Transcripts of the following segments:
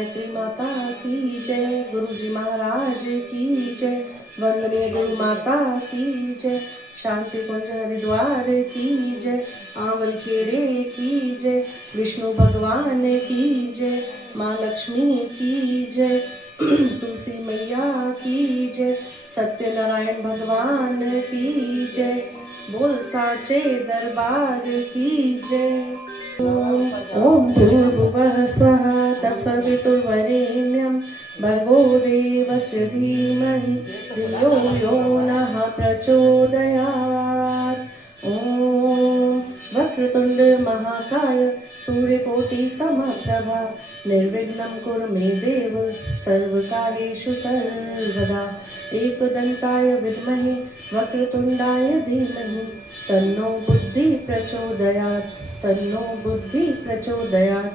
गायत्री माता की जय, गुरु जी महाराज की जय, वंदनीय गुरु माता की जय, शांति कुंज हरिद्वार की जय, आंगन खेड़े की जय, विष्णु भगवान की जय, माँ लक्ष्मी की जय, तुलसी मैया की जय, सत्यनारायण भगवान की जय, बोल साचे दरबार की जय। ओम भूर्भुवः स्वः तत्सवितुर्वरेण्यं भर्गो देवस्य धीमहि धियो यो नः प्रचोदयात्। ओम वक्रतुंड महाकाय सूर्यकोटि समप्रभा निर्विघ्नं कुरु मे देव सर्वकार्येषु सर्वदा। एकदन्ताय विद्महे वक्रतुण्डाय धीमहि तन्नो बुद्धि प्रचोदयात्, तन्नो बुद्धि प्रचोदयात्।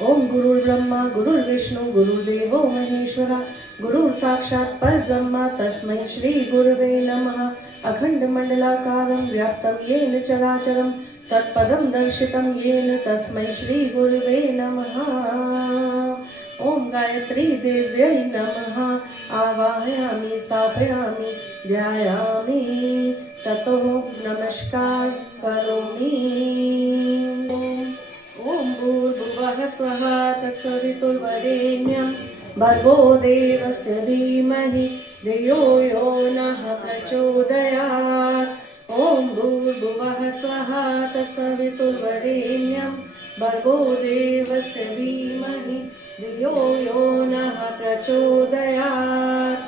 ओम गुरुर्ब्रह्मा गुरुर्विष्णु गुरुर्देवो महेश्वरा गुरुः साक्षात् परब्रह्म तस्मै श्री गुरवे नमः। अखंड मंडलाकारं व्याप्तं येन चराचरं तत्पदं दर्शितं येन तस्मै श्री गुरवे नमः। ओम गायत्री देव्यै नमः। आवाहयामि स्थापयामि ध्यायामि ततो नमस्कार करोमि। ओम भूर्भुवः स्वः तत्सवितुर्वरेण्यं भर्गो देवस्य धीमहि धियो यो नः प्रचोदयात्। ओम भूर्भुवः स्वः तत्सवितुर्वरेण्यं भर्गो देवस्य धीमहि धियो यो नः प्रचोदयात्।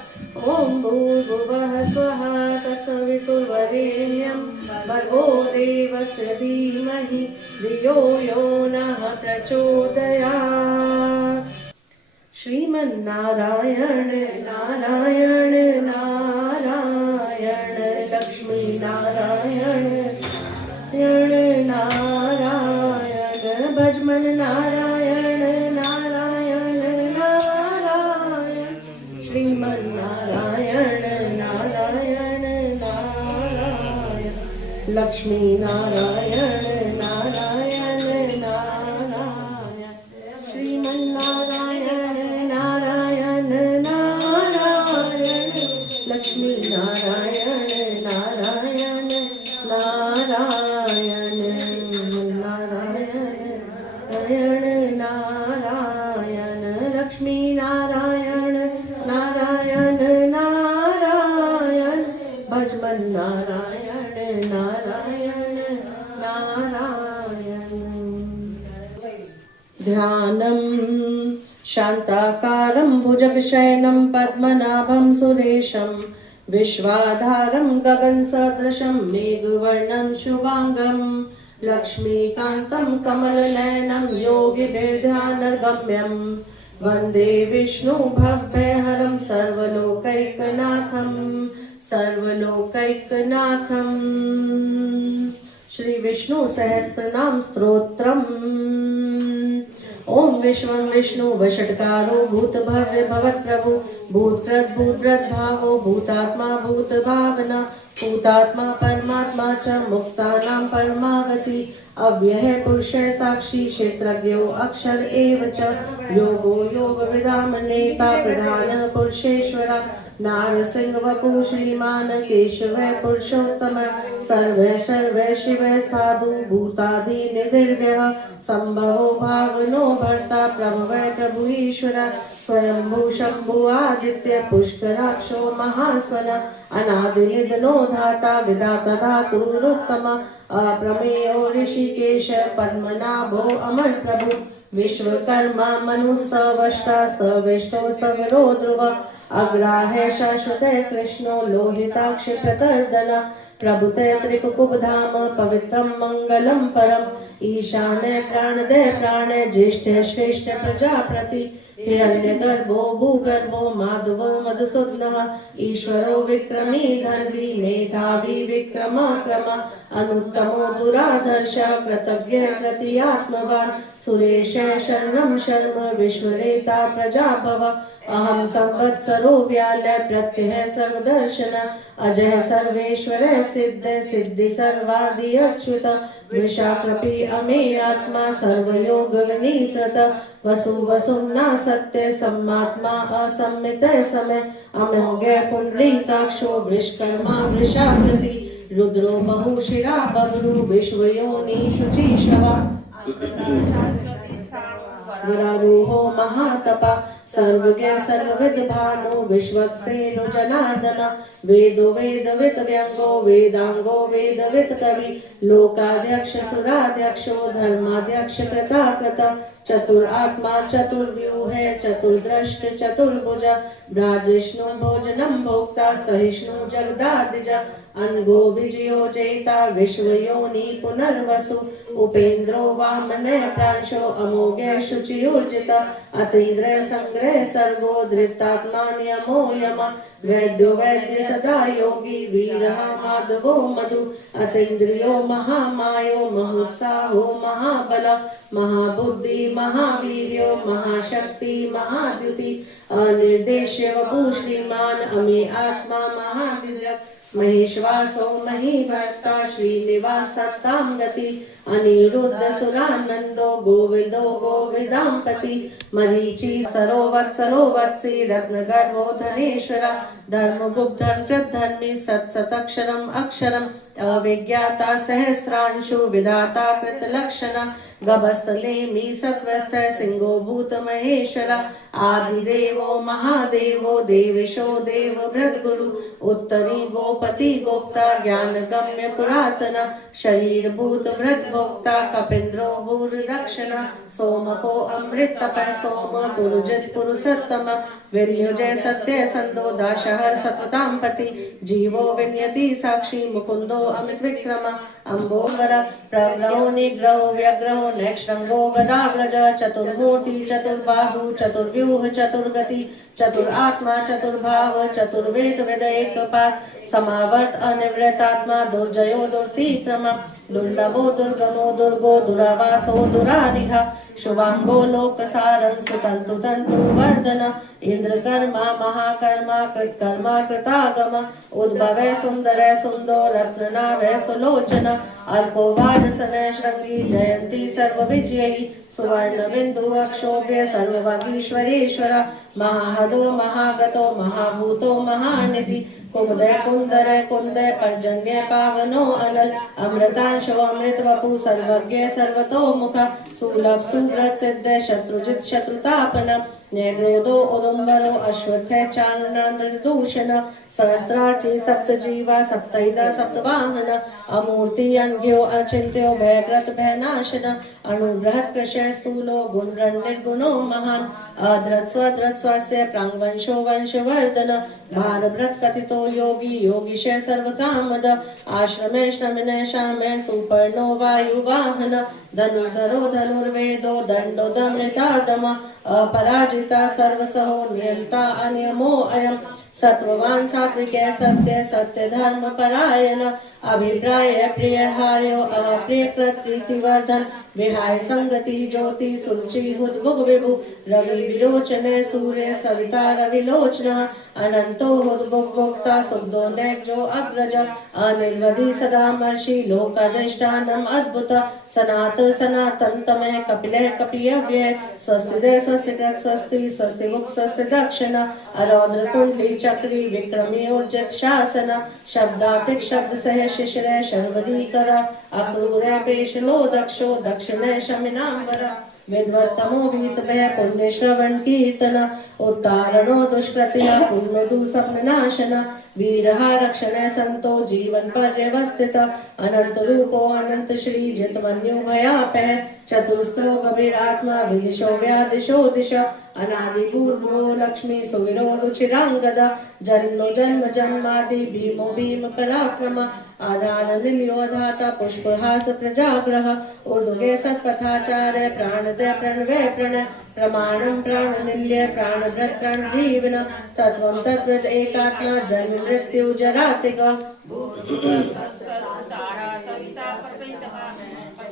ओम भूर्भुवः स्वः तत्सवितुर्वरेण्यं भर्गो देवस्य धीमहि धियो यो नः प्रचोदयात्। श्रीमन्नारायण नारायण नारायण लक्ष्मी नारायण नारायण नारायण भजमन नारायण नारायण नारायण श्रीमन्नारायण नारायण नारायण लक्ष्मी नारायण नारायण नारायण श्रीमन्नारायण नारायण नारायण लक्ष्मी नारायण नारायण नारायण नारायण नारायण लक्ष्मी नारायण नारायण नारायण भजमन नारायण नारायण नारायण। ध्यानं शान्ताकारं भुजगशयनं पद्मनाभं सुरेशं विश्वाधारं गगनसदृशं मेघवर्णं शुभांगं लक्ष्मीकान्तं कमलनयनं योगिभिर्ध्यानगम्यं वन्दे विष्णु भव्यहरं सर्वलोकैकनाथं सर्वलोकैकनाथम्। श्री विष्णु सहस्त्रनाम स्तोत्रम्। ओम विश्वं विष्णु वषट्कारो भूत भव्य भवत्प्रभु भूतकृत भूतव्रत भावो भूतात्मा भूत भावना भूतात्मा परमात्मा च मुक्तानां परमागति अव्यय पुरुष साक्षी क्षेत्रज्ञो अक्षर एव च योगो योगविदां नेता प्रधान पुरुषेश्वरा नारसिंह वपु श्रीमान केशव पुरुषोत्तम सर्व सर्व शिव साधु भूतादि निधिर्व्यः संभवो भावनो भर्ता प्रभव प्रभु ईश्वर स्वयंभू शंभु आदित्य पुष्कराक्षो महास्वन अनादिनिधनो धाता विधाता धातुरुत्तम अप्रमेयो ऋषिकेश पद्मनाभो अमर प्रभु विश्वकर्मा मनुस्तवष्टा सविष्टो सविरो ध्रुव अग्राह्य शाश्वत कृष्णो लोहिताक्ष प्रकर्दन प्रभुते त्रिकुकुबधाम पवित्रं मंगलम परम ईशाने प्राणदय प्राण ज्येष्ठ श्रेष्ठ प्रजाप्रति हिरण्यगर्भो भूगर्भो माधवो मधुसूदनः ईश्वरो विक्रमी धन्वी मेधावी विक्रमाक्रम अनुत्तमो दुराधर्ष कृतज्ञ कृतियात्मवान् सुरेश शरणं शर्म विश्वरेता प्रजाभव अहम संवत्सरो व्यालय प्रत्यय सर्वदर्शन अजय सर्वेश्वर सिद्ध सिद्धि सर्वादि अच्युत विशाखपि अमे आत्मा सर्वयोग विनिसृत वसु वसुम्ना सत्य सम्मात्मा असम्मित समय अमंग पुंडरीकाक्षो वृषकर्मा वृषाकृति रुद्रो बहुशिरा बभ्रु विश्वयोनि शुचिशवा वरारोहो महातपा सर्वज्ञ सर्वविद भानु विश्वक्सेनो जनार्दन वेदो वेदवित व्यंगो वेदांगो वेदवित कवि लोकाध्यक्ष सुराध्यक्षो धर्माध्यक्ष कृताकृत चतुरात्मा चतुर्व्यूह चतुर्दृष्ट चतुर्भुज ब्राजिष्णु भोजनम भोक्ता सहिष्णु जगदादिज अनगो विजयो जयिता विश्वयोनि पुनर्वसु उपेन्द्रो वामन प्रांशो अमोघ शुचियोजित अतीन्द्र संग्रह सर्वो धृतात्मा नियमो यम वैद्यो वैद्य सदा योगी वीरः माधवो मधु अतीन्द्रियो महामायो महोत्साहो महाबल महाबुद्धि महावीर्यो महाशक्ति महाद्युति अनिर्देश्य वपु श्रीमान अमे आत्मा महाविद्रक महेश्वासो महीभक्ता श्रीनिवास सत्तां गति अनिरुद्ध सुरानंदो गोविंदो गोविदांपति मरीचि सरोवत्सरो वत्सी रत्नगर्भो धनेश्वर धर्मगुप्त धर्मी सत्सतक्षरम अक्षरम अविज्ञाता सहस्रांशु विधाता कृतलक्षण गभस्थलेमि सत्वस्थ सिंहो भूत महेश्वर आदिदेवो महादेवो देवेशो देव भृतगुरु उत्तरी गोपति गोप्ता ज्ञान गम्य पुरातन शरीर भूत भृत भोक्ता कपिन्द्रो भूरिदक्षिण सोमको अमृत तप सोम पुरुजित पुरुषोत्तम विन्युजय सत्य संदो दाशहर सततांपति जीवो विन्यति साक्षी मुकुंदो अमित विक्रम अम्बोदर प्रग्रहो निग्रहो व्यग्रहो नेक्षरंगो गदाव्रज चतुर्मूर्ति चतुर्बाहु चतुर्व्यूह चतुर्गति चतुरात्मा चतुर्भाव चतुर्वेद वेद एकपात समावर्त अनिवृतात्मा दुर्जयो दुर्तीक्रम दुर्लभो दुर्गमो दुर्गो दुरावासो दुरारिह शुभांगो लोकसारं सुतंतु तंतु वर्धन इंद्रकर्मा महाकर्मा कृतकर्मा कृतागम उद्भव सुंदर सुंदो रत्ननाभ सुलोचन अल्पो वाजसन श्रृंगी जयंती सर्वविजयी सुवर्ण बिंदु अक्षोभ्य सर्वभागीश्वरेश्वर महाहदो महागतो महाभूतो महानिधि कुमुदय कुंदर कुंदय पर्जन्य पावनो अनल अमृतांशो अमृत वपु सर्वज्ञ सर्वतोमुख सुलभ सुव्रत सिद्ध शत्रुजित शत्रुतापन न्यग्रोधो उदुम्बरो अश्वत्थ चानन्द्रदूषण सहस्राची सप्त जीवा सप्तैदा सप्तवाहन अमूर्ति अन्यो अचिंत्यो भयकृत भयनाशन अणुबृहत् कृशः स्थूलो गुणरन् निर्गुणो महान् अधृत स्वस्य प्राङ्वंशो वंशवर्धन भारभृत कथितो योगी योगीश सर्वकामद आश्रमे श्रमिने शामे सुपर्णो वायुवाहन धनुर्धरो धनुर्वेदो दंडो दमृतादम अपराजिता सर्वसहो नियंता अनियमो अयम सत्ववान सात्विक सत्य सत्य धर्म परायण अभिप्राय प्रियहायो अप्रिय प्रतीतिवर्धन विहाय संगति ज्योति सुरुचि हुद्भुग विभु रवि विलोचन सूर्य सविता रविलोचन अनंतो हुद्भुग भोक्ता सुब्दो नेजो अग्रज अनिर्वधि सदा मर्षि लोकाधिष्ठानम अद्भुत सनात सनातन तमः कपिलः कपियव्यय स्वस्ति दे स्वस्ति कृत स्वस्ति स्वस्ति मुख स्वस्ति दक्षिण अरौद्र कुंडली चक्री विक्रमी ऊर्जित शासन शब्दातिक शब्द सह शिशिर शर्वदीकर अक्रूर पेशलो दक्षो दक्षिण शमिनांबर विद्वत्तमो वीतभय पुण्य श्रवण कीर्तन उत्तारणो दुष्कृत्या पुण्यदु सप्नाशन वीरः रक्षण संतो जीवन पर्यवस्थित अनंत रूपो अनंत श्री जितमन्यु भयापह चतुस्त्रो गभीरात्मा विदिशो व्यादिशो दिश अनादि पूर्वो लक्ष्मी सुविरो रुचिरांगद जन्म जन्म जन्मादि भीमो भीम पराक्रम आधान निलियोधाता पुष्पहास प्रजाग्रह ऊर्ध्वे सत्कथाचार्य प्राणदय प्रणवय प्रण प्रमाणम प्राण निल्य प्राणव्रत प्राण जीवन तत्वं तद्वद एकात्मा जन्म मृत्यु जरातिग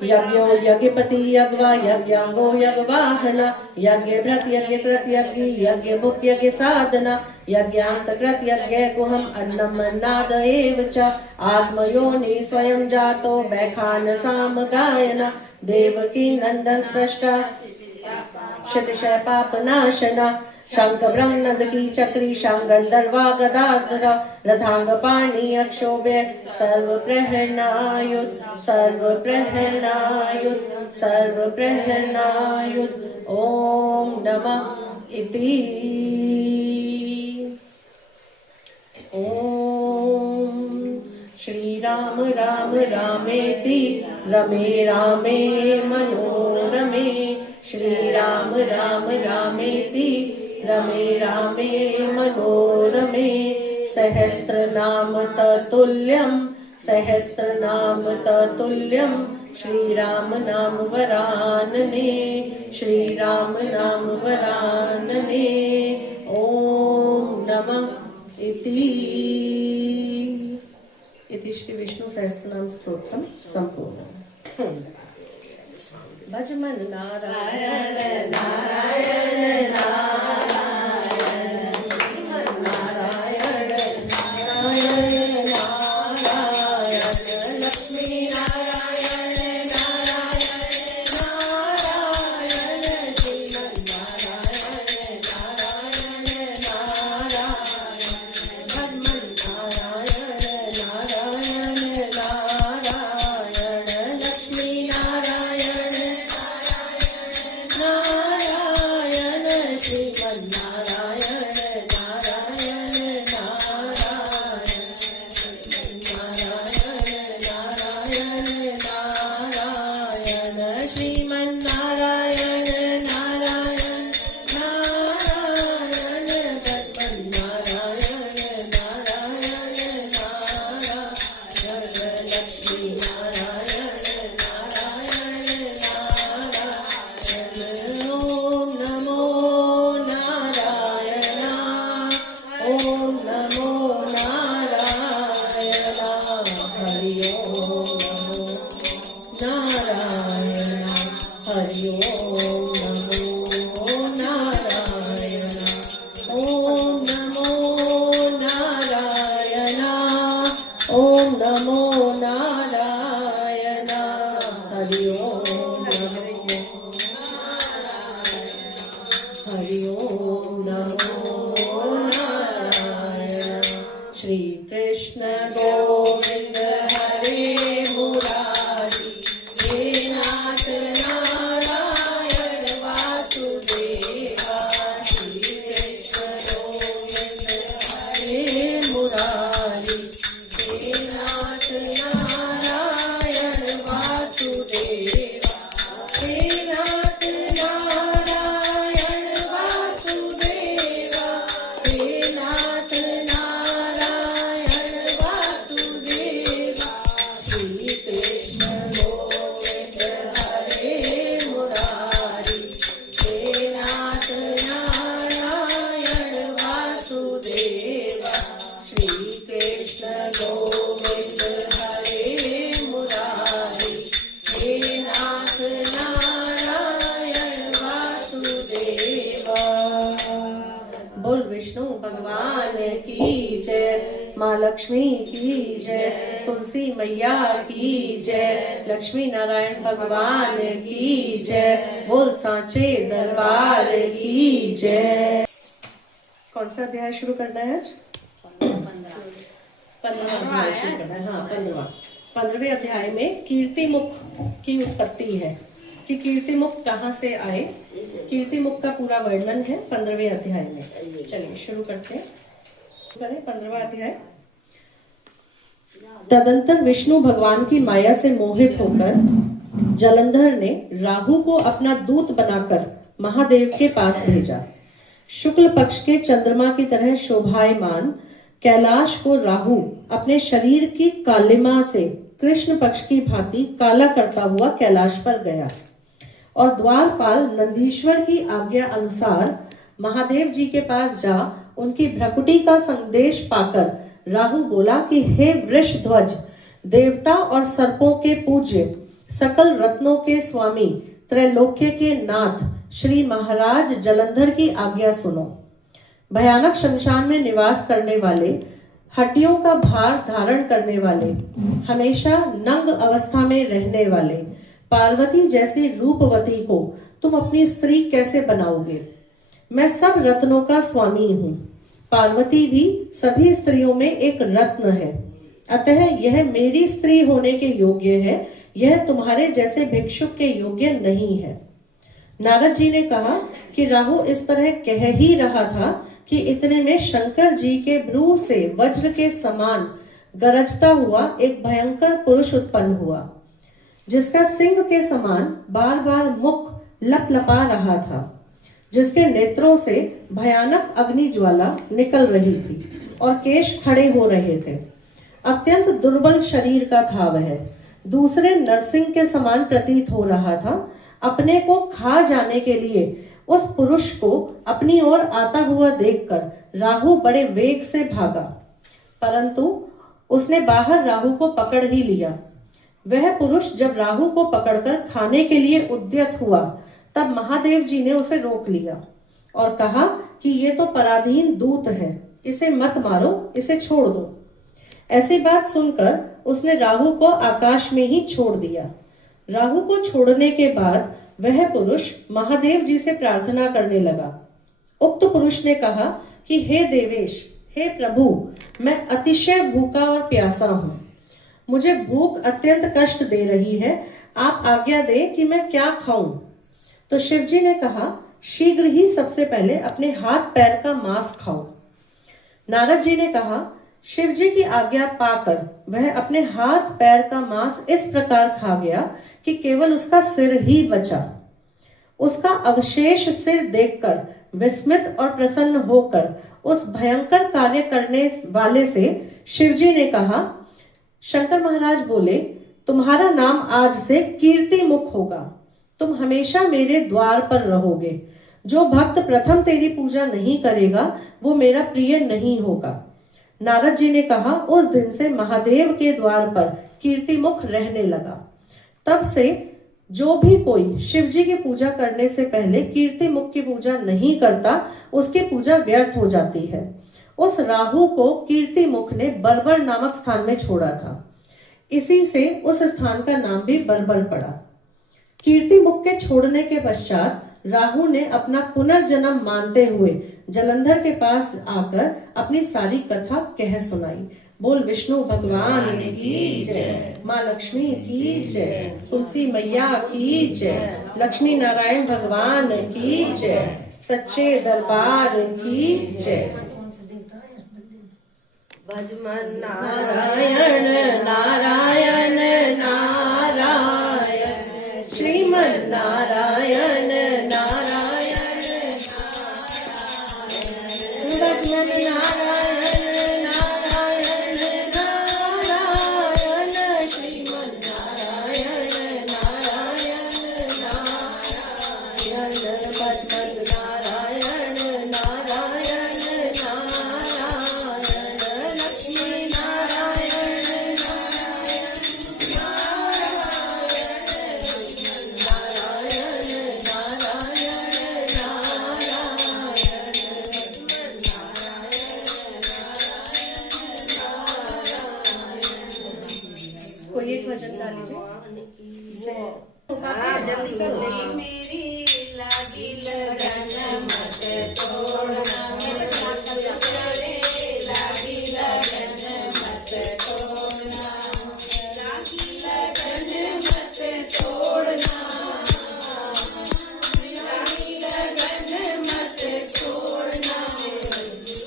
यज्ञो यज्ञपति यज्ञवा यज्ञांगो यज्ञवाहन यज्ञभृत यज्ञकृत यज्ञ यज्ञभुक् यज्ञ साधना यज्ञान्तकृत यज्ञ गुहम् अन्नम् अन्नाद एव च आत्मयोनि स्वयं जातो वैखान साम गायन देवकी नंदन स्रष्टा क्षतिशय पापनाशना शंख ब्रह्मनद की चक्री शंगंधर्वा गदाधर रथांग पाणी अक्षोभ्य सर्व प्रहरणायुध सर्व प्रहरणायुध सर्व प्रहरणायुध ओम नमः इति ओम श्री राम राम रामेति रमे रामे मनोरमे श्री राम राम रामेति रमे रामे मनोरमे सहस्रनाम ततुल्यं सहस्रनाम ततुल्यं श्री राम नाम वरानने श्री राम नाम वरानने ओम नमः इति श्री विष्णु सहस्रनाम स्तोत्रम संपूर्ण भजमन नारायण नारायण नारायण नारायण नारायण नारायण लक्ष्मी नारायण नारायण नारायण श्रीमन नारायण नारायण नारायण भजमन नारायण नारायण नारायण लक्ष्मी नारायण नारायण श्रीमन नारायण नारायण नारायण नारायण नारायण श्रीमन नारायण नारायण नारायण भगवन नारायण नारायण नारायण लक्ष्मी नारायण नारायण नारायण ओम नमो नारायण ओम नमो नारायण हरि ओम नमो नारायण हरि ओम नमो नारायण ओम नमो नारायण ओम नमो नारायण हरि ओम नमो हरि ओम नमो नारायण श्री कृष्ण गोविंद हरे मुरारी हे नाथ नारायण वासुदेवा श्री कृष्ण गोविंद हरे मुरारी हे नाथ नारायण वासुदेवा हे नाथ नारायण वासुदेवा हे नाथ नारायण वासुदेवा श्री कृष्ण गोविंद हरे मुरारी हे नाथ नारायण वासुदेवा श्री कृष्ण गोविंद हरे मुरारी हे नाथ नारायण वासुदेवा बोल विष्णु भगवान की जय माँ लक्ष्मी की जय तुलसी मैया की जय लक्ष्मी नारायण भगवान की जय बोल सांचे दरबार की जय। कौन सा अध्याय शुरू करना है आज? 15वां अध्याय शुरू करना है। हाँ 15वें अध्याय में कीर्तिमुख की उत्पत्ति है कि कीर्तिमुख कहाँ से आए। कीर्तिमुख का पूरा वर्णन है 15वें अध्याय में। चलिए शुरू करते हैं। 15वां अध्याय। तदंतर विष्णु भगवान की माया से मोहित होकर जलंधर ने राहु को अपना दूत बनाकर महादेव के पास भेजा। शुक्ल पक्ष के चंद्रमा की तरह शोभायमान कैलाश को राहु अपने शरीर की कालिमा से कृष्ण पक्ष की भांति काला करता हुआ कैलाश पर गया और द्वारपाल नंदीश्वर की आज्ञा अनुसार महादेव जी के पास जा उनकी भ्रकुटी का संदेश पाकर राहु बोला कि हे वृषध्वज, देवता और सर्पों के पूज्य सकल रत्नों के स्वामी त्रैलोक्य के नाथ श्री महाराज जलंधर की आज्ञा सुनो। भयानक शमशान में निवास करने वाले, हड्डियों का भार धारण करने वाले, हमेशा नंग अवस्था में रहने वाले पार्वती जैसी रूपवती को तुम अपनी स्त्री कैसे बनाओगे? मैं सब रत्नों का स्वामी हूँ। पार्वती भी सभी स्त्रियों में एक रत्न है, अतः यह मेरी स्त्री होने के योग्य है, यह तुम्हारे जैसे भिक्षुक के योग्य नहीं है। नारद जी ने कहा कि राहु इस तरह कह ही रहा था कि इतने में शंकर जी के भ्रू से वज्र के समान गरजता हुआ एक भयंकर पुरुष उत्पन्न हुआ, जिसका सिंह के समान बार बार मुख लपलपा रहा था, जिसके नेत्रों से भयानक अग्नि ज्वाला निकल रही थी और केश खड़े हो रहे थे। अत्यंत दुर्बल शरीर का था वह, दूसरे नरसिंह के समान प्रतीत हो रहा था। अपने को खा जाने के लिए उस पुरुष को अपनी ओर आता हुआ देखकर राहु बड़े वेग से भागा, परंतु उसने बाहर राहु को पकड़ ही लिया। वह पुरुष जब राहु को पकड़कर खाने के लिए उद्यत हुआ, तब महादेव जी ने उसे रोक लिया और कहा कि ये तो पराधीन दूत है, इसे मत मारो, इसे छोड़ दो। ऐसी बात सुनकर उसने राहु को आकाश में ही छोड़ दिया। राहु को छोड़ने के बाद वह पुरुष महादेव जी से प्रार्थना करने लगा। उक्त पुरुष ने कहा कि हे देवेश, हे प्रभु, मैं अतिशय भूखा और प्यासा हूँ। मुझे भूख अत्यंत कष्ट दे रही है, आप आज्ञा दें कि मैं क्या खाऊं। तो शिव जी ने कहा, शीघ्र ही सबसे पहले अपने हाथ पैर का मांस खाओ। नारद जी ने कहा, शिव जी की आज्ञा पाकर वह अपने हाथ पैर का मांस इस प्रकार खा गया कि केवल उसका सिर ही बचा। उसका अवशेष सिर देखकर विस्मित और प्रसन्न होकर उस भयंकर कार्य करने वाले से शिव जी ने कहा, शंकर महाराज बोले, तुम्हारा नाम आज से कीर्ति मुख होगा। तुम हमेशा मेरे द्वार पर रहोगे। जो भक्त प्रथम तेरी पूजा नहीं करेगा वो मेरा प्रिय नहीं होगा। नारद जी ने कहा, उस दिन से महादेव के द्वार पर कीर्तिमुख रहने लगा। तब से जो भी कोई शिव जी की पूजा करने से पहले कीर्तिमुख की पूजा नहीं करता, उसकी पूजा व्यर्थ हो जाती है। उस राहु को कीर्तिमुख ने बर्बर नामक स्थान में छोड़ा था, इसी से उस स्थान का नाम भी बर्बर पड़ा। कीर्तिमुख के छोड़ने के पश्चात राहु ने अपना पुनर्जन्म मानते हुए जलंधर के पास आकर अपनी सारी कथा कह सुनाई। बोल विष्णु भगवान की जय, माँ लक्ष्मी की जय, तुलसी मैया की जय, लक्ष्मी नारायण भगवान की जय, सच्चे दरबार की जय। भजमन नारायण नारायण नारायण, श्रीमन नारायण नारायण नारायण, भजमन नारायण नारायण नारायण, श्रीमन नारायण नारायण नारायण, भजमन नारायण नारायण नारायण, लक्ष्मी नारायण कोई एक भजन गा लीजिए। जय जल्दी करो। मेरी लागी लगन मत तोड़ना, मेरे साथ करे लागी लगन मत तोड़ना, लागी लगन मत तोड़ना, लागी लगन मत तोड़ना,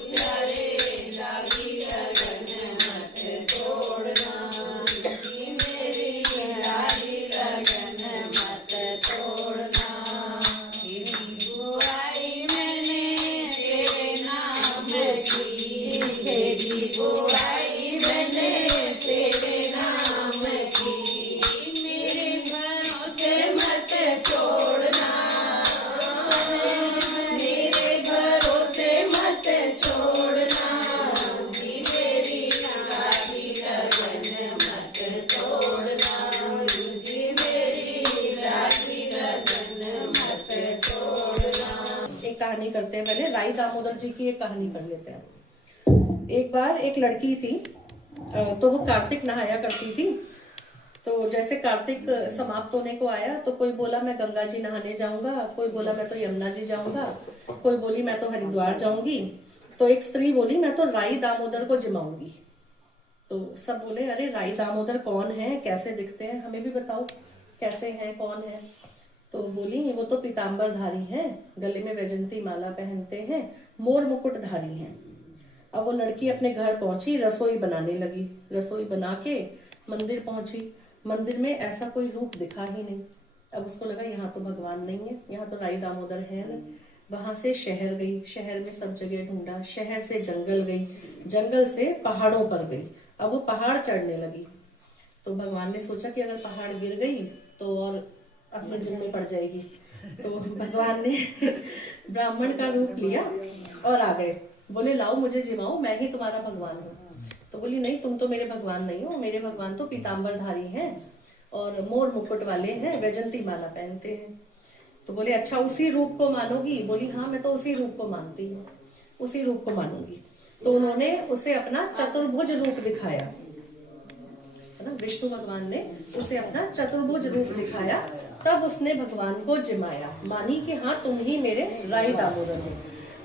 प्यारे लागी लगन मत तोड़ना, मेरी लागी लगन मत तोड़ना। लेते हैं, पहले राई दामोदर जी की एक कहानी पढ़ लेते हैं। एक बार एक लड़की थी, तो वो कार्तिक नहाया करती थी। तो जैसे कार्तिक समाप्त होने को आया तो कोई बोला मैं गंगा जी नहाने जाऊंगा, कोई बोला मैं तो यमुना जी जाऊंगा, कोई बोली मैं तो हरिद्वार जाऊंगी, तो एक स्त्री बोली मैं तो राई दामोदर को जिमाऊंगी। तो सब बोले अरे राई दामोदर कौन है, कैसे दिखते हैं, हमें भी बताओ कैसे हैं, कौन है। तो बोली वो तो पीताम्बरधारी हैं, गले में वैजंती माला पहनते हैं, मोर मुकुटधारी हैं। अब वो लड़की अपने घर पहुंची, रसोई बनाने लगी, रसोई बना के मंदिर पहुंची। मंदिर में ऐसा कोई रूप दिखा ही नहीं। अब उसको लगा यहाँ तो भगवान नहीं है, यहाँ तो राई दामोदर है नहीं। वहां से शहर गई, शहर में सब जगह ढूंढा, शहर से जंगल गई, जंगल से पहाड़ों पर गई। अब वो पहाड़ चढ़ने लगी तो भगवान ने सोचा कि अगर पहाड़ गिर गई तो और अपने जिम्मे पड़ जाएगी। तो भगवान ने ब्राह्मण का रूप लिया और आ गए, बोले लाओ मुझे जिमाओ, मैं ही तुम्हारा भगवान हूँ। तो बोली नहीं, तुम तो मेरे भगवान नहीं हो, मेरे भगवान तो पीताम्बरधारी हैं और मोर मुकुट वाले हैं, वैजंती माला पहनते हैं। तो बोले अच्छा उसी रूप को मानोगी? बोली हाँ मैं तो उसी रूप को मानती हूँ, उसी रूप को मानूंगी। तो उन्होंने उसे अपना चतुर्भुज रूप दिखाया, है ना, विष्णु भगवान ने उसे अपना चतुर्भुज रूप दिखाया। तब उसने भगवान को जिमाया, मानी कि हाँ तुम ही मेरे राई दामोदर हो।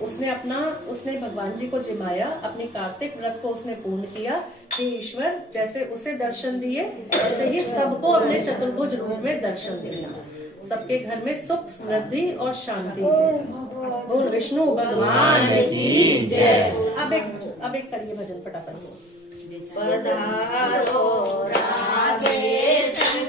उसने भगवान जी को जिमाया, अपने कार्तिक व्रत को उसने पूर्ण किया कि ईश्वर जैसे उसे दर्शन दिए वैसे ही सबको अपने चतुर्भुज रूप में दर्शन दिया, सबके घर में सुख समृद्धि और शांति। बोल विष्णु भगवान की जय। अब एक करिए भजन फटाफट। पधारो राधे संग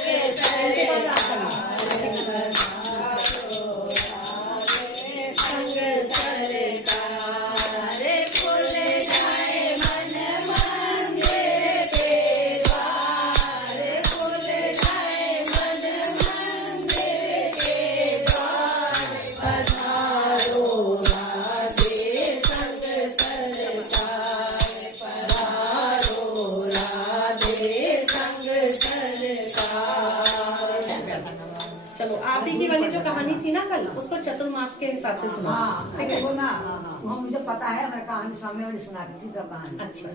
चलो आप ही की वाली जो कहानी थी ना कल, उसको चतुर्मास के हिसाब से सुना। ठीक है, बोलना मुझे पता है, मैं कहानी सामने वाली सुनाती थी सब कहानी। अच्छा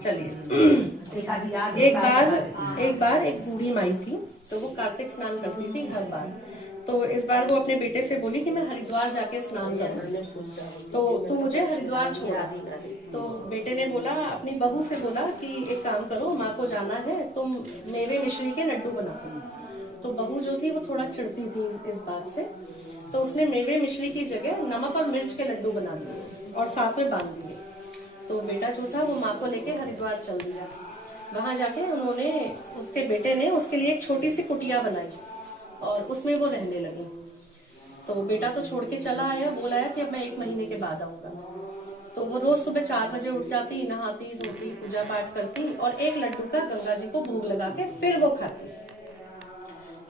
चलिए। एक बार एक बूढ़ी माई थी, तो वो कार्तिक स्नान करती थी हर बार। तो इस बार वो अपने बेटे से बोली कि मैं हरिद्वार जाके स्नान करूँ, तो तू मुझे हरिद्वार छोड़ा। तो बेटे ने बोला, अपनी बहू से बोला कि एक काम करो, माँ को जाना है, तुम मेवे मिश्री के लड्डू बना दो। तो बहू जो थी वो थोड़ा चिढ़ती थी इस बात से, तो उसने मेवे मिश्री की जगह नमक और मिर्च के लड्डू बना दिए और साथ में बांध दिए। तो बेटा जो था वो माँ को लेके हरिद्वार चल दिया। वहां जाके उसके बेटे ने उसके लिए एक छोटी सी कुटिया बनाई और उसमें वो रहने लगी। तो बेटा तो छोड़ के चला आया, बोला है कि अब मैं 1 महीने के बाद आऊंगा। तो वो रोज सुबह 4 बजे उठ जाती, नहाती धोती, पूजा पाठ करती और एक लड्डू का गंगा जी को भोग लगा के फिर वो खाती।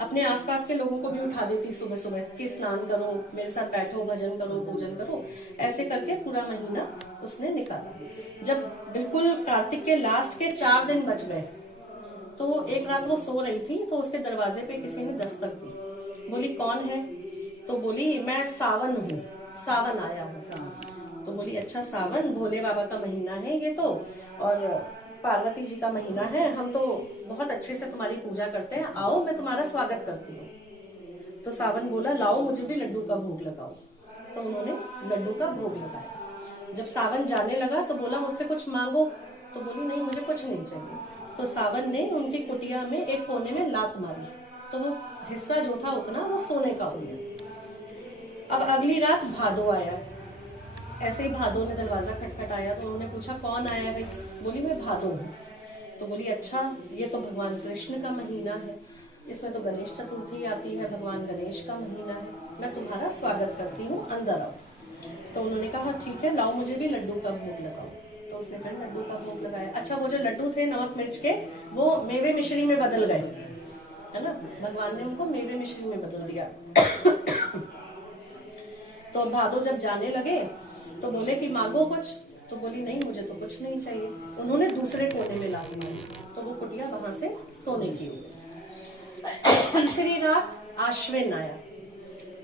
अपने आसपास के लोगों को भी उठा देती सुबह सुबह कि स्नान करो, मेरे साथ बैठो, भजन करो, पूजन करो। ऐसे करके पूरा महीना उसने निकाला। जब बिल्कुल कार्तिक के लास्ट के 4 दिन बच गए तो एक रात वो सो रही थी, तो उसके दरवाजे पे किसी ने दस्तक दी। बोली कौन है? तो बोली मैं सावन हूँ, सावन आया हूँ। तो बोली अच्छा सावन, भोले बाबा का महीना है ये तो, और पार्वती जी का महीना है, हम तो बहुत अच्छे से तुम्हारी पूजा करते हैं, आओ मैं तुम्हारा स्वागत करती हूँ। तो सावन बोला लाओ मुझे भी लड्डू का भोग लगाओ। तो उन्होंने लड्डू का भोग लगाया। जब सावन जाने लगा तो बोला मुझसे कुछ मांगो। तो बोली नहीं मुझे कुछ नहीं चाहिए। तो सावन ने उनकी कुटिया में एक कोने में लात मारी, तो वो हिस्सा जो था उतना वो सोने का हो गया। अब अगली रात भादो आया, ऐसे ही भादो ने दरवाजा खटखटाया तो उन्होंने पूछा कौन आया है? बोली मैं भादो हूँ। तो बोली अच्छा ये तो भगवान कृष्ण का महीना है, इसमें तो गणेश चतुर्थी आती है, भगवान गणेश का महीना है, मैं तुम्हारा स्वागत करती हूँ, अंदर आओ। तो उन्होंने कहा ठीक है लाओ मुझे भी लड्डू का भोग लगाओ। तो उसने फिर लड्डू का भोग लगाया। अच्छा वो जो लड्डू थे नमक मिर्च के, वो मेवे मिश्री में बदल गए, है ना, भगवान ने उनको मेवे मिश्री में बदल दिया। तो भादो जब जाने लगे तो बोले कि मांगो कुछ। तो बोली नहीं मुझे तो कुछ नहीं चाहिए। उन्होंने दूसरे कोने में ला दिया, तो वो कुटिया वहां से सोने की हो गई। तीसरी रात आश्विन आया,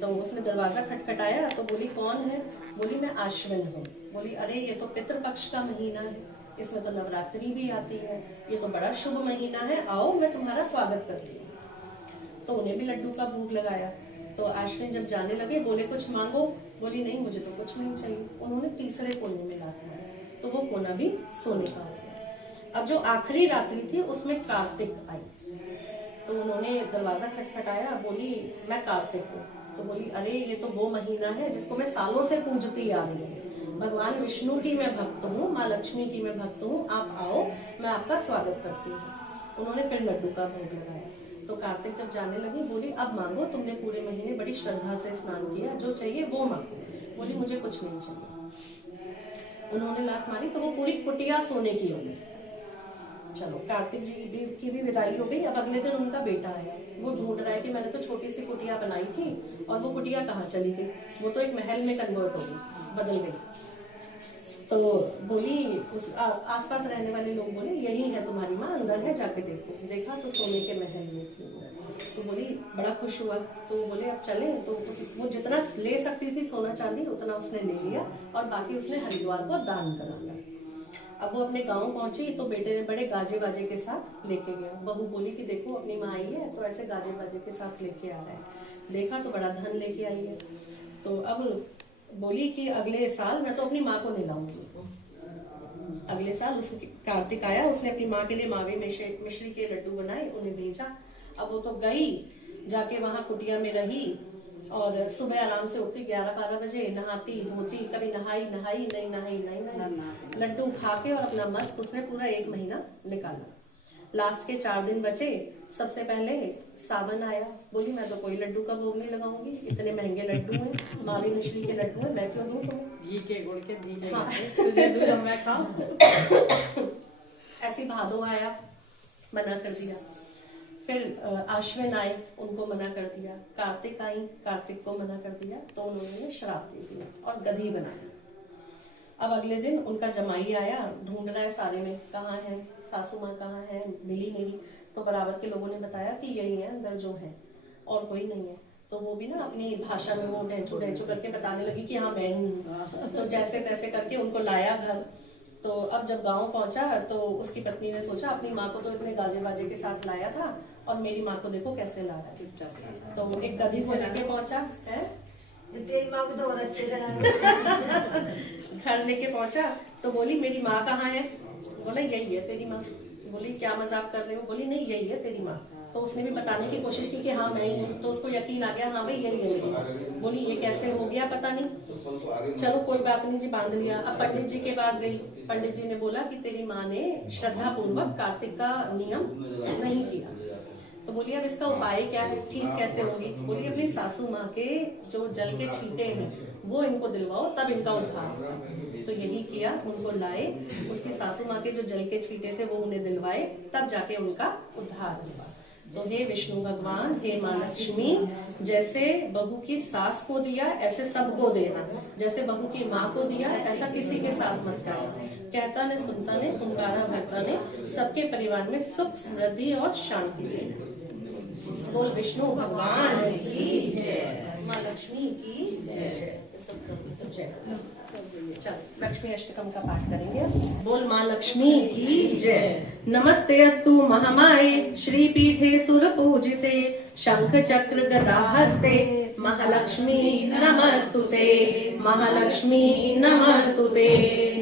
तो उसने दरवाजा खटखटाया तो बोली कौन है? बोली मैं आश्विन हूँ। बोली अरे ये तो पितृपक्ष का महीना है, इसमें तो नवरात्रि भी आती है, ये तो बड़ा शुभ महीना है, आओ मैं तुम्हारा स्वागत करती हूँ। तो उन्हें भी लड्डू का भोग लगाया। तो आश्विन जब जाने लगे बोले कुछ मांगो। बोली नहीं मुझे तो कुछ नहीं चाहिए। उन्होंने तीसरे कोने में ला दिया, तो वो कोना भी सोने का हो गया। अब जो आखिरी रात्रि थी उसमें कार्तिक आई, तो उन्होंने दरवाजा खटखटाया। बोली मैं कार्तिक हूँ। तो बोली अरे ये तो वो महीना है जिसको मैं सालों से पूजती आ रही हूँ, भगवान विष्णु की मैं भक्त हूँ, माँ लक्ष्मी की मैं भक्त हूँ, आप आओ मैं आपका स्वागत करती हूँ। उन्होंने फिर लड्डू का भोग लगाया। तो कार्तिक जब जाने लगी बोली अब मांगो, तुमने पूरे महीने बड़ी श्रद्धा से स्नान किया, जो चाहिए वो मांगो। बोली मुझे कुछ नहीं चाहिए। उन्होंने लात मारी तो वो पूरी कुटिया सोने की हो गई। चलो कार्तिक जी की भी विदाई हो गई। अब अगले दिन उनका बेटा आया, वो ढूंढ रहा है कि मैंने तो छोटी सी कुटिया बनाई थी और वो कुटिया कहाँ चली गई, वो तो एक महल में कन्वर्ट हो गई, बदल गई। तो बोली उस आसपास रहने वाले लोग बोले यही है तुम्हारी माँ, अंदर है जाके देखो। देखा तो सोने के महल में थी। तो बोली बड़ा खुश हुआ। तो बोले अब चले। तो वो जितना ले सकती थी सोना चांदी उतना उसने ले लिया और बाकी उसने हरिद्वार को दान करा दिया। अब वो अपने गांव पहुंची तो बेटे ने बड़े गाजे बाजे के साथ लेके गया। बहू बोली कि देखो अपनी माँ आई है तो ऐसे गाजे बाजे के साथ लेके आ रहा है। देखा तो बड़ा धन लेके आई है। तो अब बोली कि अगले साल मैं तो अपनी माँ को नहीं लाऊंगी। अगले साल उसने कार्तिक आया, उसने अपनी माँ के लिए मावे मिश्री के लड्डू बनाए, उन्हें भेजा। अब वो तो गई, जाके वहां कुटिया में रही और सुबह आराम से उठती 11-12 बजे, नहाती धोती, कभी नहाई नहीं, लड्डू खा के और अपना मस्त उसने पूरा 1 महीना निकाला। लास्ट के 4 दिन बचे। सबसे पहले सावन आया। बोली मैं तो कोई लड्डू का भोग नहीं लगाऊंगी, इतने महंगे लड्डू हैं, मावी मिश्री के लड्डू हैं, मैं क्यों दूं तुम्हें, घी के गुड़ के घी के हाँ। तुझे दूध मैं खाऊं। ऐसी भादो आया, मना कर दिया। फिर आश्विन आए, उनको मना कर दिया। कार्तिक आई, कार्तिक को मना कर दिया। तो उन्होंने श्राप दे दिया और गधी बनाया। अब अगले दिन उनका जमाई आया, ढूंढ रहा है सारे में, कहाँ है सासू माँ, कहाँ है, मिली नहीं। तो बराबर के लोगों ने बताया कि यही है अंदर जो है, और कोई नहीं है। तो वो भी ना अपनी भाषा में वो ढेंचू करके बताने लगी कि हाँ मैं ही हूँ। तो जैसे तैसे करके उनको लाया घर। तो अब जब गांव पहुंचा तो उसकी पत्नी ने सोचा अपनी माँ को तो इतने गाजे बाजे के साथ लाया था और मेरी माँ को देखो कैसे ला रहा है। तो एक गधी को लेके पहुंचा है, तेरी माँ को तो और अच्छे से घर लेके पहुंचा। तो बोली मेरी माँ कहाँ है। बोला यही है तेरी माँ। बोली क्या मजाक कर रहे हो। बोली नहीं यही है तेरी माँ। तो उसने भी बताने की कोशिश की कि हाँ मैं ही हूँ। तो उसको यकीन आ गया, हाँ भाई यही है मेरी माँ। बोली ये कैसे हो गया पता नहीं, चलो कोई बात नहीं जी, बांध लिया। अब पंडित जी के पास गई। पंडित जी ने बोला कि तेरी माँ ने श्रद्धा पूर्वक कार्तिक का नियम नहीं किया। तो बोली अब इसका उपाय क्या है, ठीक कैसे होगी। बोली अपनी सासू माँ के जो जल के छींटे हैं वो इनको दिलवाओ तब इनका उद्धार। तो यही किया, उनको लाए, उसकी सासू माँ के जो जल के छींटे थे वो उन्हें दिलवाए, तब जाके उनका उद्धार हुआ। तो हे विष्णु भगवान, हे माँ लक्ष्मी, जैसे बहू की सास को दिया ऐसे सबको देना, जैसे बहू की माँ को दिया ऐसा किसी के साथ मत करना। कहता ने सुनता ने पुकारा भरता ने, सबके परिवार में सुख समृद्धि और शांति देना। बोल विष्णु भगवान की जय, माँ लक्ष्मी की जय। चल लक्ष्मी अष्टकम का पाठ करेंगे। बोल माँ लक्ष्मी की जय। नमस्ते अस्तु महामाये, श्री पीठे सुर पूजिते, शंख चक्र गदा हस्ते, महालक्ष्मी नमस्तुते, महालक्ष्मी नमस्तुते।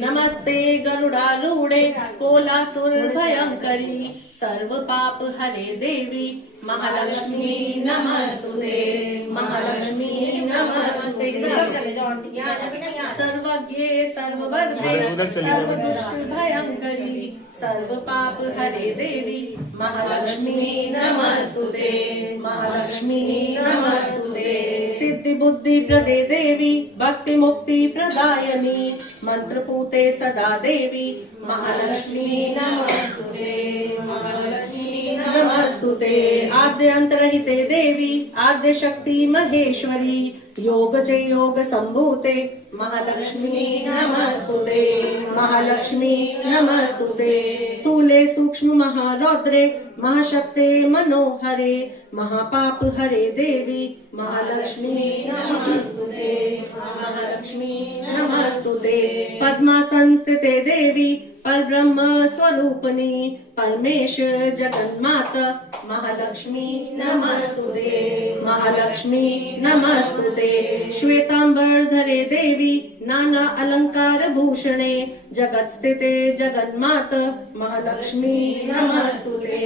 नमस्ते गरुडारूढ़े, कोलासुर भयंकरी, सर्व पाप हरे देवी, महालक्ष्मी नमस्तुते, महालक्ष्मी नमस्ते। सर्वज्ञे सर्ववर्ते, सर्वदुष्ट भयंकरी, सर्व पाप हरे देवी, महालक्ष्मी नमस्तुते, महालक्ष्मी नमस्तुते। सिद्धि बुद्धि प्रदे देवी, भक्ति मुक्ति प्रदायनी, मंत्रपूते सदा देवी महालक्ष्मी नमस्तुते, महालक्ष्मी नमस्तुते। आद्य अंतरहिते देवी आद्य शक्ति महेश्वरी योग जय योग संभूते महालक्ष्मी नमस्तुते, महालक्ष्मी नमस्तुते। स्थूले सूक्ष्म महारौद्रे महाशक्ते मनोहरे महापाप हरे देवी महालक्ष्मी नमस्तुते, महालक्ष्मी नमस्तुते। पद्मासन स्थिते देवी परब्रह्म स्वरूपिणी परमेश जगन्माता महालक्ष्मी नमस्तुते, महालक्ष्मी नमस्तुते। श्वेतांबर धरे देवी नाना अलंकार भूषणे जगत स्थिते जगन्माता महालक्ष्मी नमस्तुते,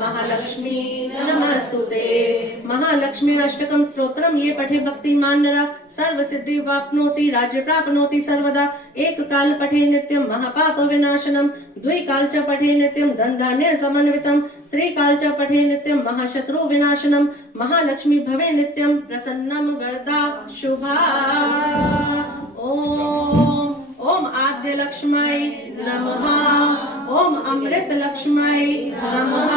महालक्ष्मी नमस्तुते। महालक्ष्मी अष्टकम स्तोत्रम ये पठे भक्तिमान नरः सर्व सिद्धि वाप्नोति राज्य प्राप्नोति सर्वदा। एक काल पठे नित्यम महापाप विनाशनम, द्विकाल च पठे नित्यम धन धान्य समन्वितम, त्रिकाल च पठे नित्यम महाशत्रु विनाशनम। महालक्ष्मी भवे नित्यम प्रसन्नम वरदा शुभा। ओम आद्य लक्ष्मै नमः, ओम अमृत लक्ष्मै नमः,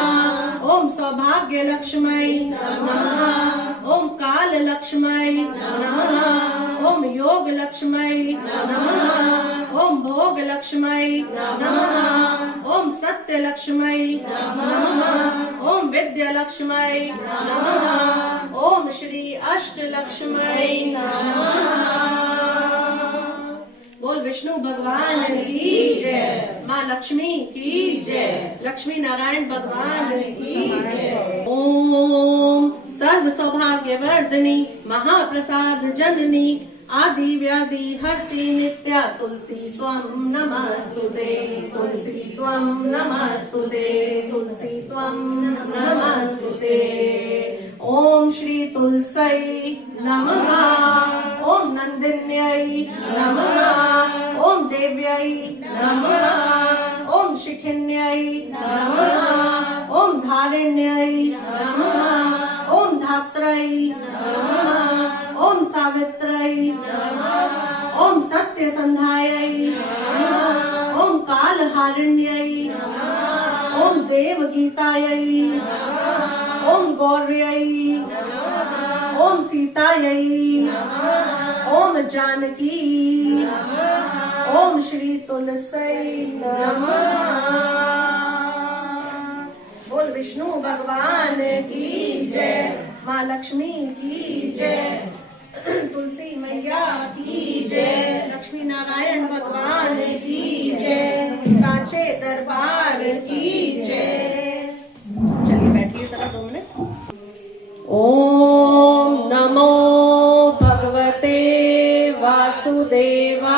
ओम सौभाग्य लक्ष्मै नमः, ओम काल लक्ष्मै नमः, ओम योग लक्ष्मै नमः, ओम भोग लक्ष्मै नमः, ओम सत्य लक्ष्मै नमः, ओम विद्या लक्ष्मै नमः, ओम श्री अष्ट लक्ष्मै नमः। बोल विष्णु भगवान की जय, माँ लक्ष्मी की जय, लक्ष्मी नारायण भगवान की जय। ओम सर्व सौभाग्य वर्धनी महाप्रसाद जननी आदि व्याधि हरति नित्या तुलसी त्वं नमस्तुते, तुलसी त्वं नमस्तुते, तुलसी त्वं नमस्तुते। ओम श्री तुलसी नमः, ओम नंदिन्यै नमः, ओम देव्यै नमः, ओम शिखिन्यै नमः, ओम धारिण्यै नमः, ओम धात्रै नमः, ओम सावित्रै नमः, ओम सत्यसंधायै नमः, ओम कालहारिण्यै नमः, ओम देवगीतायै नमः, ओम गौर्यै नमः, ओम सीतायै नमः, ओम जानकी नमः, ओम श्री तुलसी नमः। बोल विष्णु भगवान की जय, माँ लक्ष्मी की जय, तुलसी मैया की जय, लक्ष्मी नारायण भगवान की जय, सांचे दरबार की जय। चलिए बैठिए जरा 2 मिनट। ओम नमो भगवते वासुदेवाय,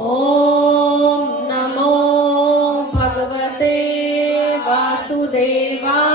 ओम नमो भगवते वासुदेवाय,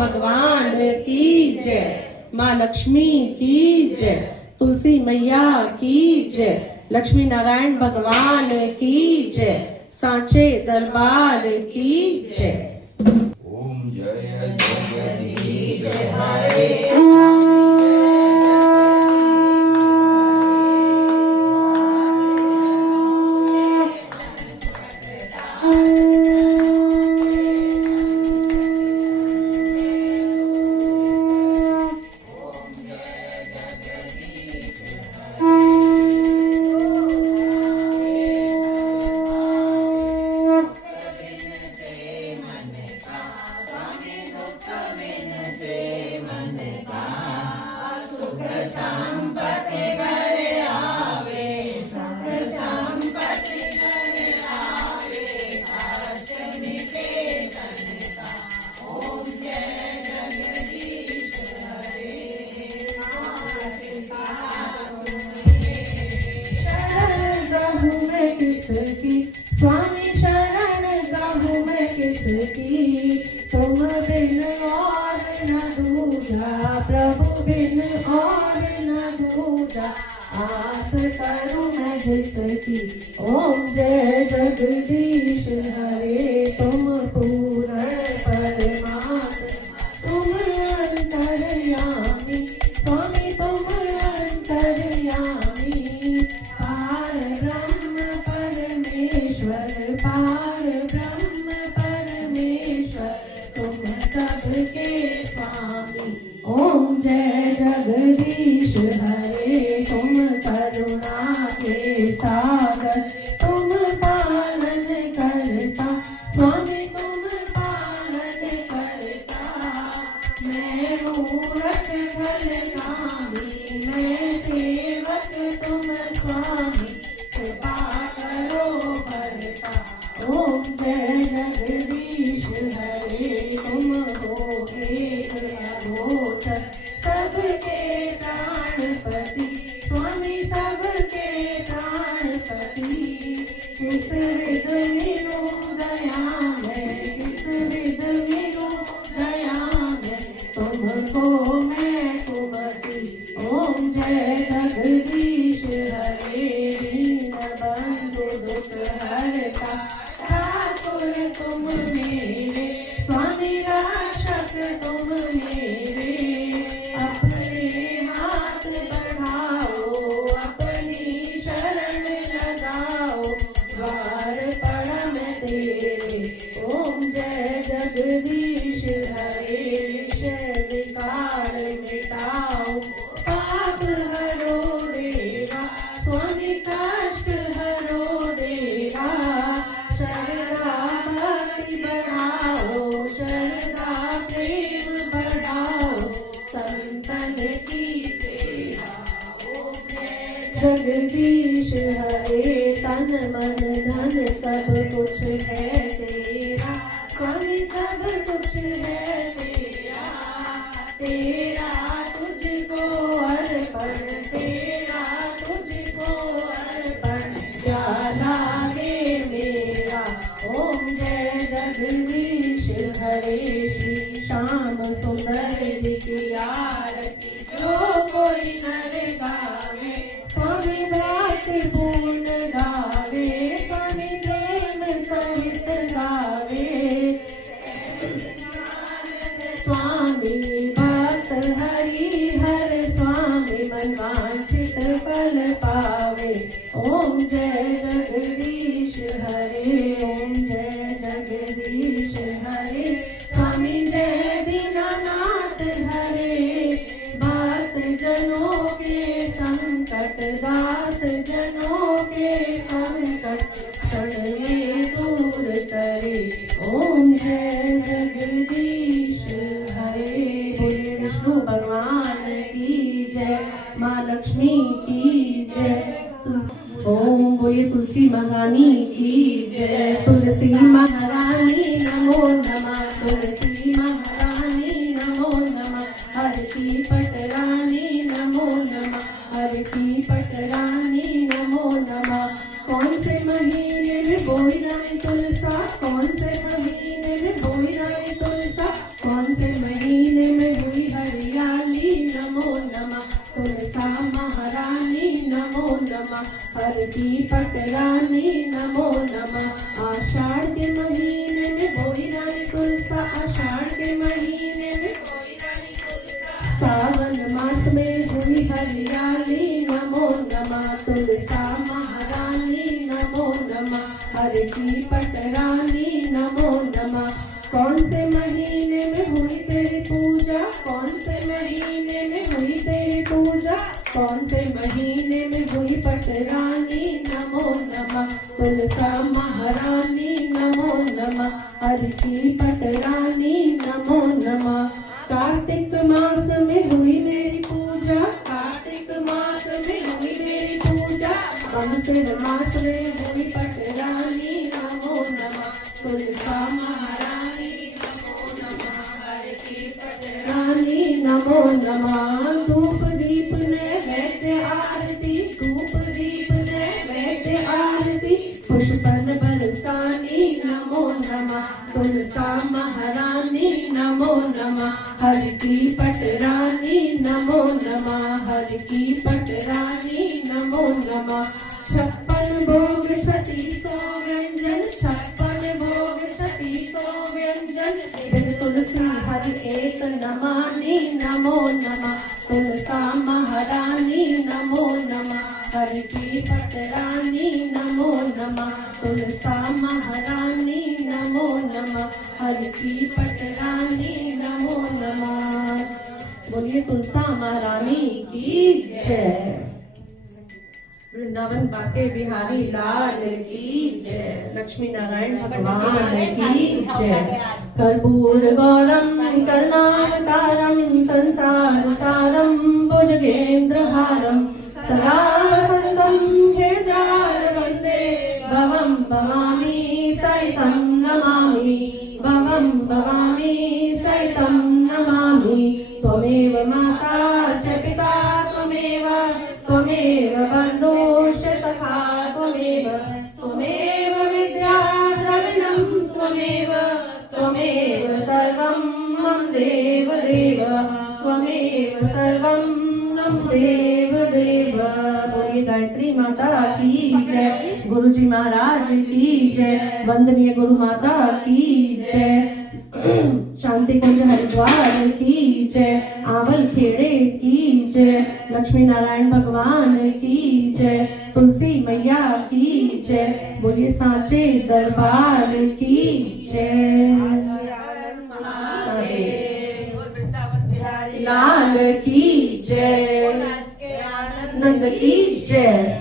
भगवान की जय। माँ लक्ष्मी की जय। तुलसी मैया की जय। लक्ष्मी नारायण भगवान की जय। सांचे दरबार की जय। ओम जय जगदीश हरे। स्वामी शरण प्रभु मैं किसकी, तुम बिन और न दूजा, प्रभु बिन और न दूजा, आस करूं मैं जिसकी। ओम जय जगदीश हरे, तुम पूर्ण परमात्मा, तुम अंतर्यामी, स्वामी तुम अंतर्यामी, पार ब्रह्म परमेश्वर, पार ब्रह्म परमेश्वर, तुम सबके स्वामी। ओम जय जगदीश हरे, तुम करुणा के सागर, तुम पालन करता, स्वामी तुम पालन करता। मैं मूरत फल कामी, मैं सेवक तुम स्वामी, कृपा करो भरता। ओम जय जगदीश हरे, तुम हो एक अगोचर, सबके प्राणपति, स्वामी सबके प्राणपति। किस विध मिलूं दया मैं, किस विध मिलूं दया मैं, तुमको मैं कुमति। ओम जय जगदीश हरे, दीन बंधु दुख हरता, ठाकुर तुम मेरे, स्वामी रक्षक तुम मेरे। अपने हाथ बढ़ाओ, अपनी शरण लगाओ, द्वार पड़ा मैं तेरे। ओम जय जगदीश हरे, विषय विकार मिटाओ, पाप हरो देवा, स्वामी कष्ट हरो देवा। शरदा भक्ति बढ़ाओ, शरदा प्रेम बढ़ाओ, संतन की सेवा। ओम जय जगदीश हरे, तन मन धन सब कुछ है तेरा, स्वामी सब कुछ है तेरा। तेरा तुझको अर्पण, तेरा तुझको अर्पण, क्या लागे मेरा। ओम जय जगदीश हरे, श्री श्याम सुंदर जी की आरती जो कोई नर गावे, स्वामी भक्ति पूर्ण गावे, स्वामी प्रेम सहित गावे। स्वामी भक्त हरि हर, स्वामी मन वांछित फल पावे। ओम जय जगदीश हरे, ओम जय जगदीश हरे, स्वामी जय दीनानाथ हरे। भक्त जनों के संकट, दास जनों के संकट, क्षण में दूर करे। ओम जय जगदीश हरे। बोले विष्णु भगवान की जय, माँ लक्ष्मी की जय। ओम बोले तुलसी महारानी की जय, तुलसी महारानी नमो नमः, तुलसी महारानी नमो नमः। हर की पटरानी नमो नमः, हर की पटरानी नमो नमः। कौन से महीने में बोई रानी तुलसा, कौन से महीने में बोई रानी तुलसा, कौन से महीने नमो नमः। तुलसा महारानी नमो नमः। हर की पटरानी नमो नमः। आषाढ़ के महीने में होई रानी तुलसा, आषाढ़ के महीने में होई रानी तुलसा। सावन मास में हुई हरियाली नमो नमः। तुलसा महारानी नमो नमः। हर की पटरानी नमो नमः। कौन से महीने में हुई तेरी पूजा, कौन से महीने में हुई तेरी पूजा, कौन से महीने में हुई पटरानी नमो नमः। तुलसा महारानी नमो नमः। हर की पटरानी नमो नमः। कार्तिक मास में हुई मेरी पूजा, कार्तिक मास में हुई मेरी पूजा। मंसिर मास में हुई पटरानी नमो नमः। तुलसा महारानी नमो नमः। हर की पटरानी नमो नमः। धूप दीप नैवेद्य आरती, धूप दीप नैवेद्य आरती। पुष्पन बरसानी नमो नमः। तुलसा महारानी नमो नमः। हर की पटरानी नमो नमः। हर की पटरानी नमो नमः। 56 भोग 3600 व्यंजन, 56 भोग 3600 व्यंजन। बिन तुलसी हरि एक नमानि नमो नमः। तुलसा महारानी नमो नमः। हर की पटरानी नमो नमः। तुलसा महारानी नमो नमः। हर की पटरानी नमो नमः। बोलिए तुलसा महारानी की जय। वृंदावन बाटे बिहारी लाल की जय। लक्ष्मी नारायण भगवान की जय। कर्पूर गौरम करुणावतारम संसार सारम भुजगेंद्र हारम सदा वसंतम हृदयार वंदे भवम भवामी सहितं नमामि, भवम भवामी सहितं नमामि। त्वमेव माता च पिता त्वमेव, त्वमेव बन्धुश्च सखा त्वमेव, त्वमेव विद्या द्रविणं त्वमेव, त्वमेव सर्वं मम देव देव, त्वमेव सर्वं मम देव देव। बोलिए गायत्री माता की जय, गुरुजी महाराज की जय, वंदनीय गुरु माता की जय, शांति कुंज हरिद्वार की जय, आवल खेड़े की जय, लक्ष्मी नारायण भगवान की जय, तुलसी मैया की जय। बोलिए सांचे दरबार की जय। लाल की जय, नंद की जय।